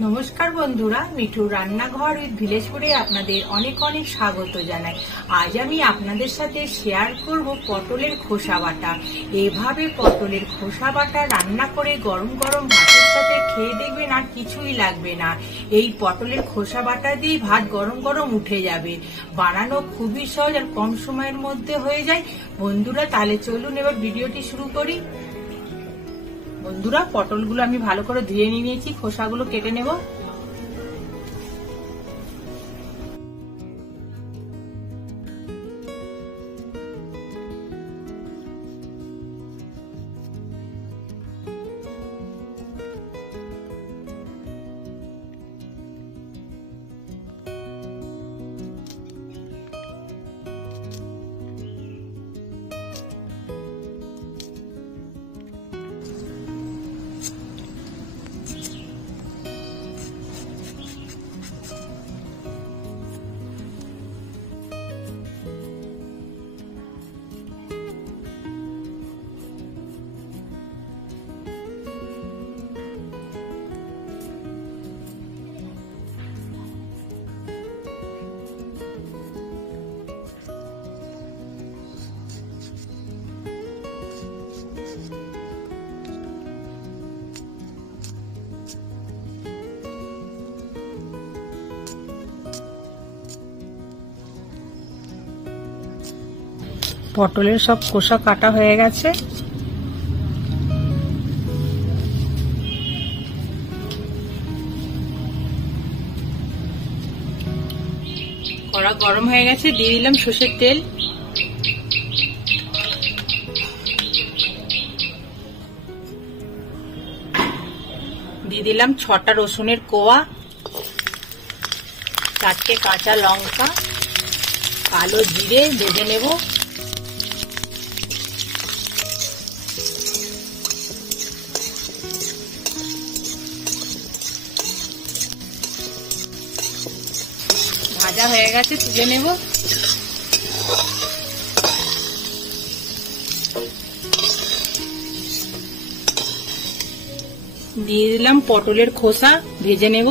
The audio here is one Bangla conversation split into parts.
নমস্কার বন্ধুরা, মিঠুর রান্নাঘর উইথ ভিলেজপুরে আপনাদের অনেক অনেক স্বাগত জানাই। আজ আমি আপনাদের সাথে শেয়ার করব পটলের খোসা বাটা। এভাবে পটলের খোসা বাটা রান্না করে গরম গরম ভাতের সাথে খেয়ে দেখবেন আর কিছুই লাগবে না। এই পটলের খোসা বাটা দিয়ে ভাত গরম গরম উঠে যাবে। বানানো খুবই সহজ আর কম সময়ের মধ্যে হয়ে যায়। বন্ধুরা তাহলে চলুন এবার ভিডিওটি শুরু করি। বন্ধুরা, পটলগুলো আমি ভালো করে ধুয়ে নিয়েছি, খোসাগুলো কেটে নেব। পটলের সব খোসা কাটা হয়ে গেছে। কড়া গরম হয়ে গেছে, দিয়ে দিলাম সরষের তেল। দিয়ে দিলাম 6টা রসুনের কোয়া, 4টে কাঁচা লঙ্কা, কালো জিরে ভেজে নেব। ভাজা হয়ে গেছে, তুলে নেব। দিয়ে দিলাম পটলের খোসা, ভেজে নেব।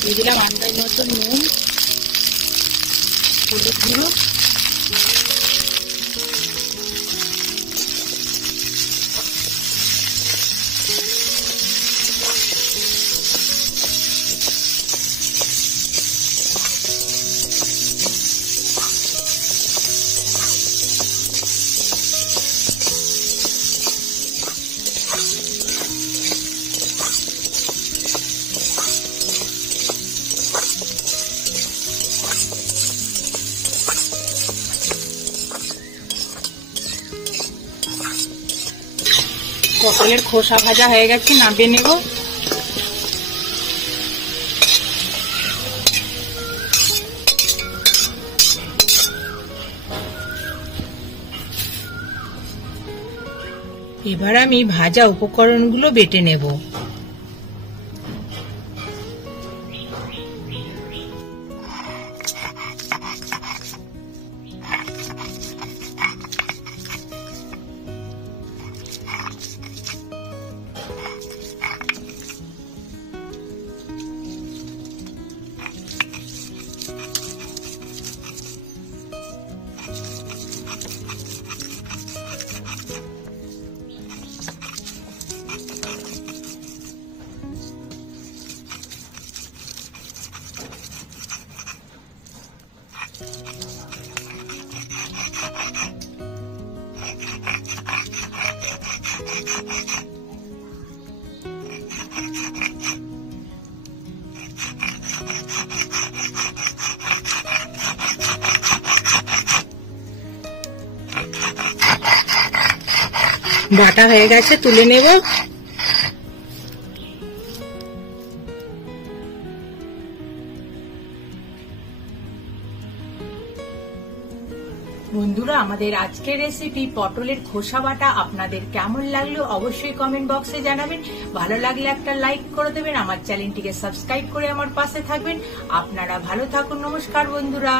দিয়ে দিলাম আন্দাজ মতো নুন, হলুদ গুঁড়ো, পটলের খোসা ভাজা হয়ে গেছে, নামিয়ে নেব। এবার আমি ভাজা উপকরণগুলো বেটে নেব। বাটা হয়ে গেছে, তুলে নেব। বন্ধুরা, আমাদের আজকের রেসিপি পটলের খোসা বাটা আপনাদের কেমন লাগলো অবশ্যই কমেন্ট বক্সে জানাবেন। ভালো লাগলে একটা লাইক করে দেবেন, আমার চ্যানেলটিকে সাবস্ক্রাইব করে আমার পাশে থাকবেন। আপনারা ভালো থাকুন। নমস্কার বন্ধুরা।